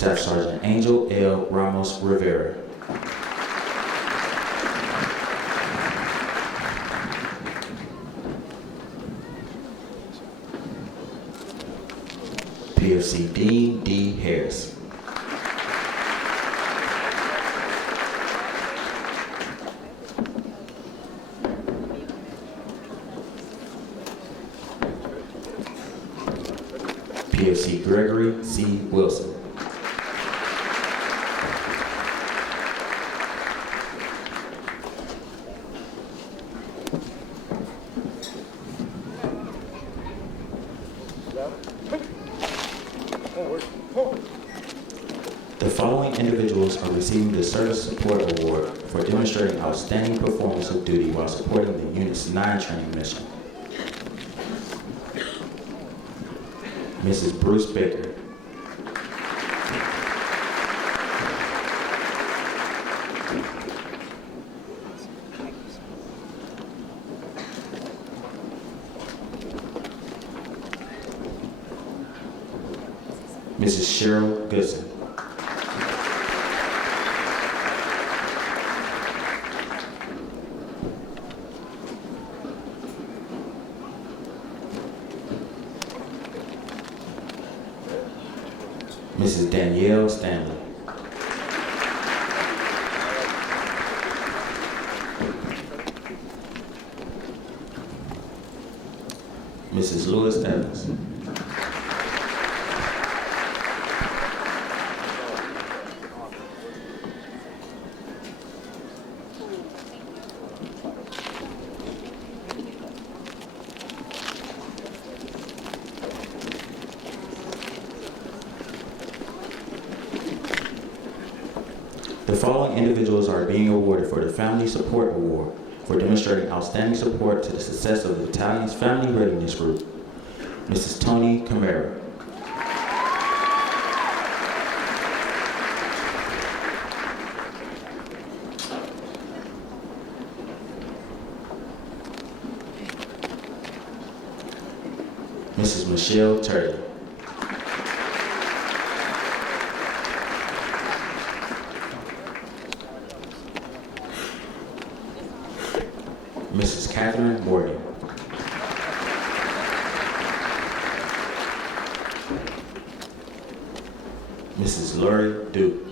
Staff Sergeant Angel L. Ramos Rivera. PFC Dean D. Harris. PFC Gregory C. Wilson. The following individuals are receiving the Service Support Award for demonstrating outstanding performance of duty while supporting the Unit's 9 training mission. Mrs. Bruce Baker. Mrs. Cheryl Goodson. Mrs. Danielle Stanley. Mrs. Lewis Evans. The following individuals are being awarded for the Family Support Award for demonstrating outstanding support to the success of the battalion's Family Readiness Group. Mrs. Tony Camara. Mrs. Michelle Turley. Mrs. Catherine Morgan. Mrs. Lori Duke.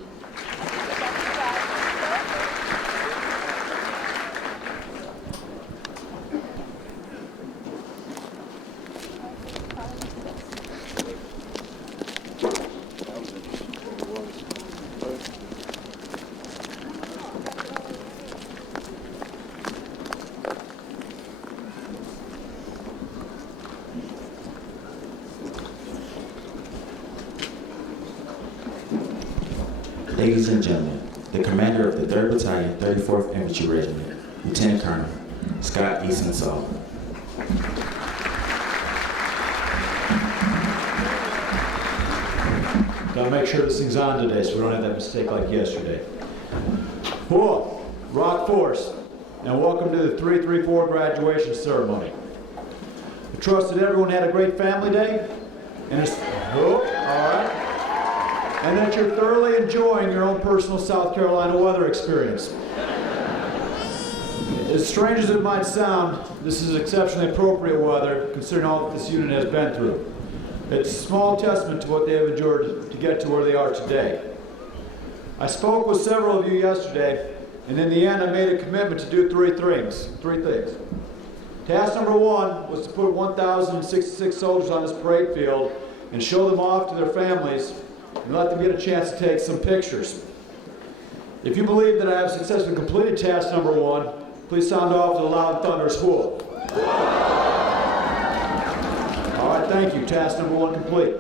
Ladies and gentlemen, the commander of the 3rd Battalion, 34th Infantry Regiment, Lieutenant Colonel Scott Easton Saul. Gotta make sure this thing's on today so we don't have that mistake like yesterday. Whoa, Rock Force, and welcome to the 334 graduation ceremony. I trust that everyone had a great family day, and it's, all right, and that you're thoroughly enjoying your own personal South Carolina weather experience. As strange as it might sound, this is exceptionally appropriate weather considering all that this unit has been through. It's a small testament to what they have endured to get to where they are today. I spoke with several of you yesterday, and in the end I made a commitment to do three things. Task number 1 was to put 1,066 soldiers on this parade field and show them off to their families and let them get a chance to take some pictures. If you believe that I have successfully completed task number 1, please sound off with a loud thunderous whoop. All right, thank you. Task number 1 complete.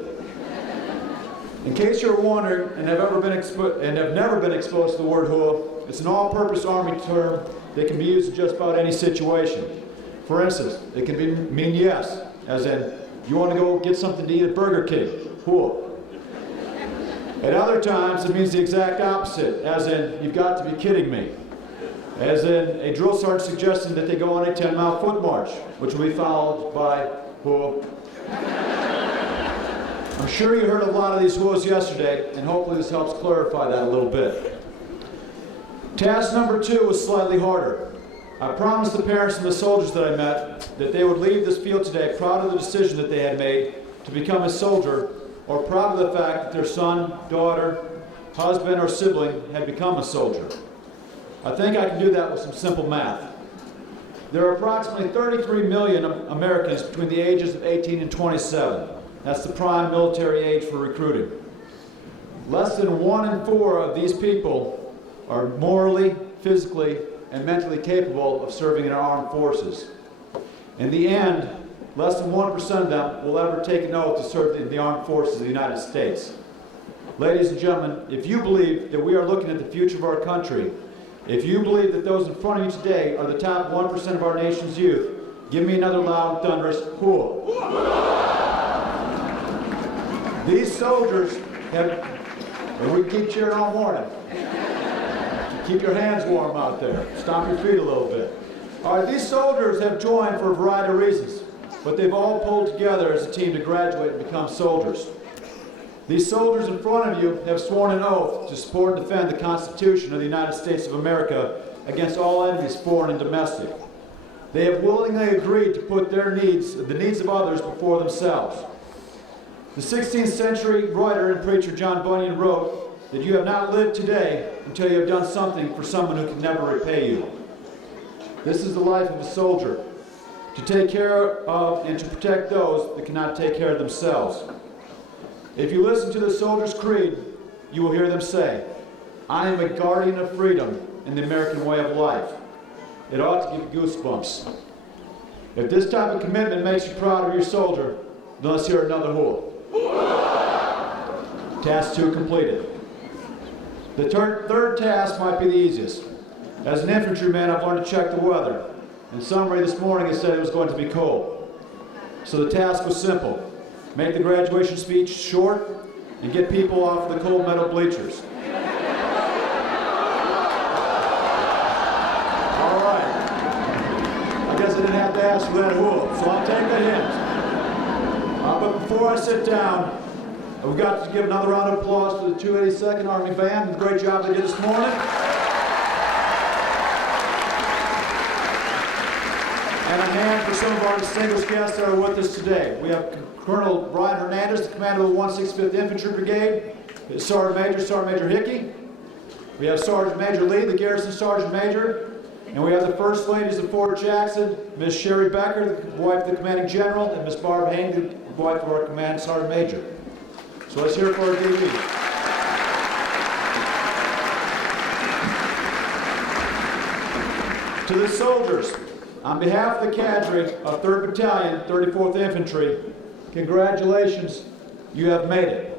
In case you're wondering and have never been exposed to the word whoop, it's an all-purpose Army term that can be used in just about any situation. For instance, it can mean yes, as in, you want to go get something to eat at Burger King, whoop. At other times, it means the exact opposite, as in, you've got to be kidding me. As in, a drill sergeant suggesting that they go on a 10-mile foot march, which will be followed by whoop. I'm I'm sure you heard a lot of these rules yesterday, and hopefully this helps clarify that a little bit. Task number 2 was slightly harder. I promised the parents and the soldiers that I met that they would leave this field today proud of the decision that they had made to become a soldier, or proud of the fact that their son, daughter, husband, or sibling had become a soldier. I think I can do that with some simple math. There are approximately 33 million Americans between the ages of 18 and 27. That's the prime military age for recruiting. Less than 1 in 4 of these people are morally, physically, and mentally capable of serving in our armed forces. In the end, less than 1% of them will ever take an oath to serve in the armed forces of the United States. Ladies and gentlemen, if you believe that we are looking at the future of our country, if you believe that those in front of you today are the top 1% of our nation's youth, give me another loud, thunderous whoa. These soldiers have, and we keep cheering all morning. Keep your hands warm out there. Stomp your feet a little bit. All right, these soldiers have joined for a variety of reasons, but they've all pulled together as a team to graduate and become soldiers. These soldiers in front of you have sworn an oath to support and defend the Constitution of the United States of America against all enemies, foreign and domestic. They have willingly agreed to put their needs, the needs of others, before themselves. The 16th century writer and preacher John Bunyan wrote that you have not lived today until you have done something for someone who can never repay you. This is the life of a soldier, to take care of and to protect those that cannot take care of themselves. If you listen to the soldier's creed, you will hear them say, I am a guardian of freedom in the American way of life. It ought to give you goosebumps. If this type of commitment makes you proud of your soldier, then let's hear another whoa. Task 2 completed. The third task might be the easiest. As an infantryman, I've learned to check the weather. In summary, this morning it said it was going to be cold. So the task was simple. Make the graduation speech short and get people off the cold metal bleachers. All right. I guess I didn't have to ask for that whoop, so I'll take the hint. But before I sit down, we've got to give another round of applause to the 282nd Army Band and the great job they did this morning. And a hand for some of our distinguished guests that are with us today. We have Colonel Brian Hernandez, the commander of the 165th Infantry Brigade, Sergeant Major Hickey. We have Sergeant Major Lee, the Garrison Sergeant Major. And we have the First Ladies of Fort Jackson, Ms. Sherry Becker, the wife of the Commanding General, and Ms. Barb Hain, the wife of our Commanding Sergeant Major. So let's hear it for our DB. To the soldiers, on behalf of the cadre of 3rd Battalion, 34th Infantry, congratulations, you have made it.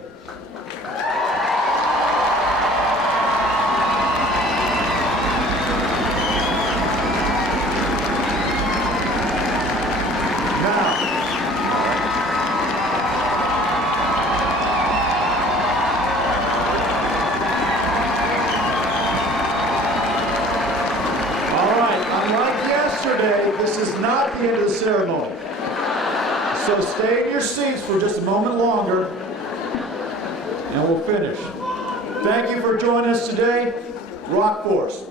The end of the ceremony. So stay in your seats for just a moment longer and we'll finish. Thank you for joining us today. Rock Force.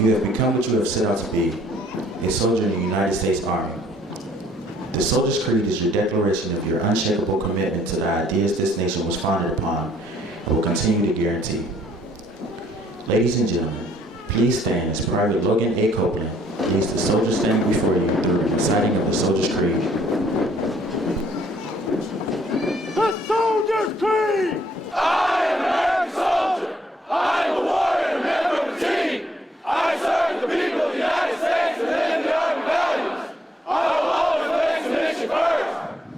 You have become what you have set out to be, a soldier in the United States Army. The Soldier's Creed is your declaration of your unshakable commitment to the ideas this nation was founded upon I will continue to guarantee. Ladies and gentlemen, please stand as Private Logan A. Copeland leads the soldiers standing before you through the reciting of the Soldier's Creed. The Soldier's Creed! I am an American soldier. I am a warrior and a member of the team. I serve the people of the United States and live in the Army values. I will always place the mission first.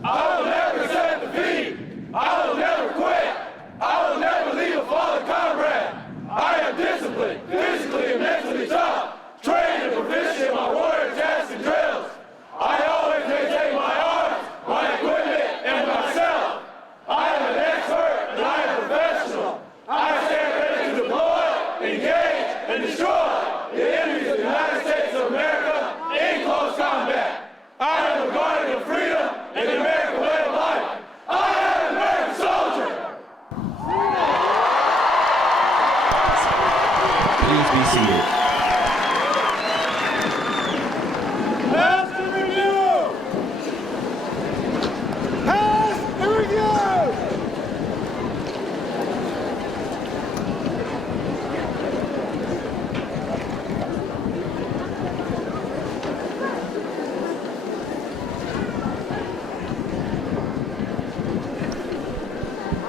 I will never accept defeat. I will never quit. I will never leave a fallen comrade. I am disciplined, physically and mentally tough, trained and proficient in my warrior tasks and drills. I always maintain my arms, my equipment, and myself. I am an expert and I am a professional. I stand ready to deploy, engage, and destroy the enemies of the United States of America in close combat. I am a guardian of freedom and the American way of life. I am an American soldier. Please be seated. Pass the review! Pass the review!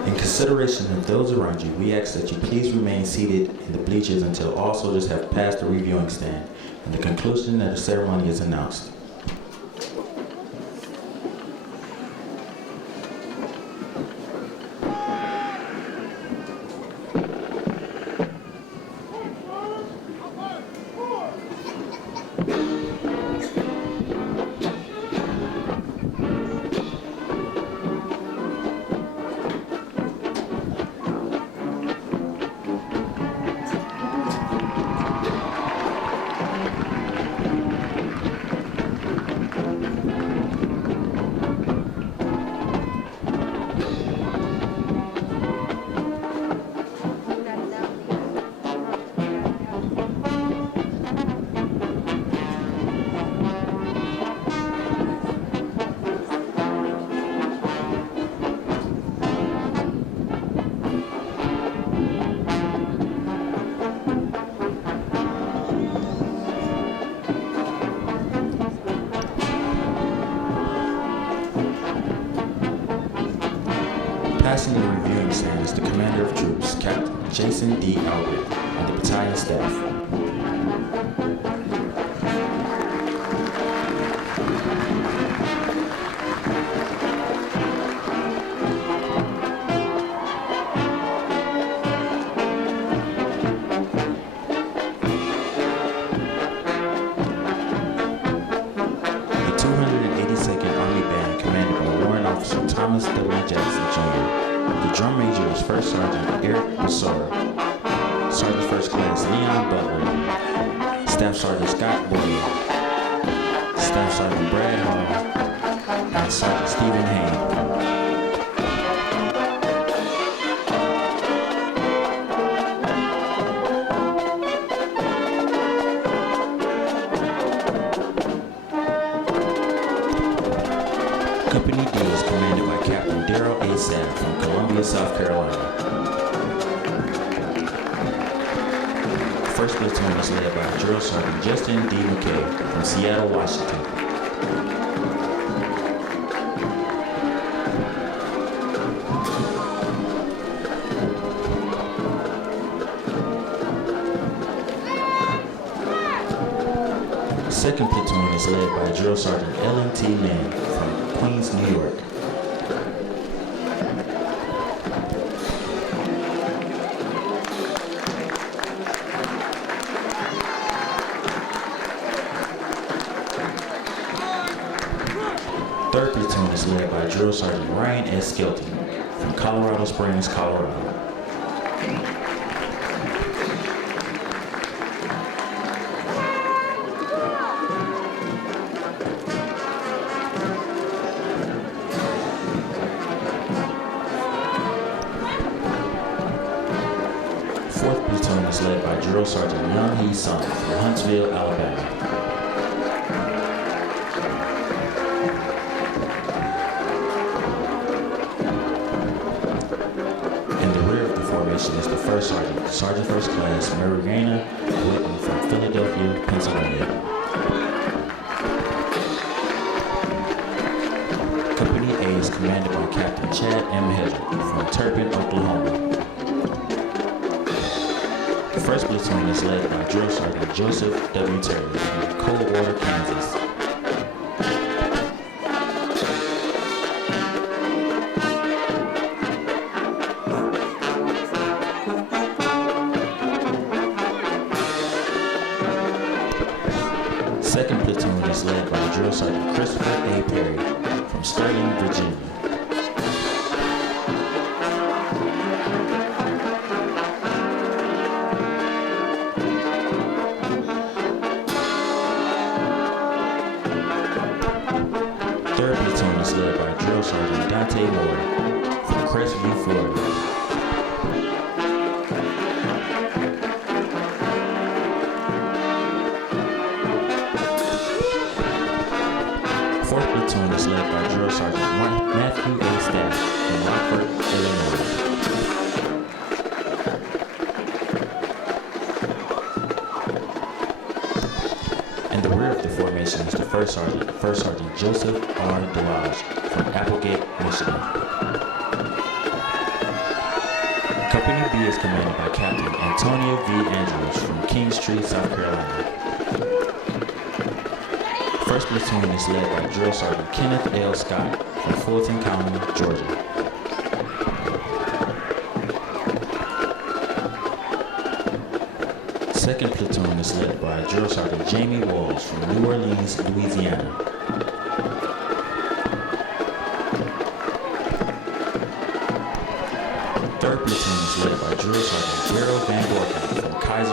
In consideration of those around you, we ask that you please remain seated in the bleachers until all soldiers have passed the reviewing stand and the conclusion of the ceremony is announced. Passing the reviewing stand is the Commander of Troops, Captain Jason D. Albert, and the battalion staff. The 282nd Army Band, commanded by Warrant Officer Thomas W. Jackson, Jr. The drum major is First Sergeant Eric Bassor, Sergeant First Class Leon Butler, Staff Sergeant Scott Boyle, Staff Sergeant Brad Hall, and Sergeant Stephen Hain. Company D is commanded by Captain Darrell A. Sapp from Columbia, South Carolina. First platoon is led by Drill Sergeant Justin D. McKay from Seattle, Washington. Second platoon is led by Drill Sergeant Ellen T. Lynn from Queens, New York. Third platoon is led by Drill Sergeant Ryan S. Skelton from Colorado Springs, Colorado. Fourth platoon is led by Drill Sergeant Young Hee Sung from Huntsville, Alabama. In the rear of the 4th Mariana Whitten from Philadelphia, Pennsylvania. Company A is commanded by Captain Chad M. Hedrick from Turpin, Oklahoma. The first platoon is led by Drill Sergeant Joseph W. Taylor from Coldwater, Kansas. Second platoon is led by Drill Sergeant Christopher A. Perry from Sterling, Virginia. Third platoon is led by Drill Sergeant Dante Moore from Crestview, Florida. Fourth platoon is led by Drill Sergeant Matthew A. Staff from Rockford, Illinois. In the rear of the formation is the First Sergeant Joseph R. Delage from Applegate, Michigan. Company B is commanded by Captain Antonio V. Andrews from Kingstree, South Carolina. First platoon is led by Drill Sergeant Kenneth L. Scott from Fulton County, Georgia. Second platoon is led by Drill Sergeant Jamie Walls from New Orleans, Louisiana. Third platoon is led by Drill Sergeant Gerald Van Gorken from Kaiser,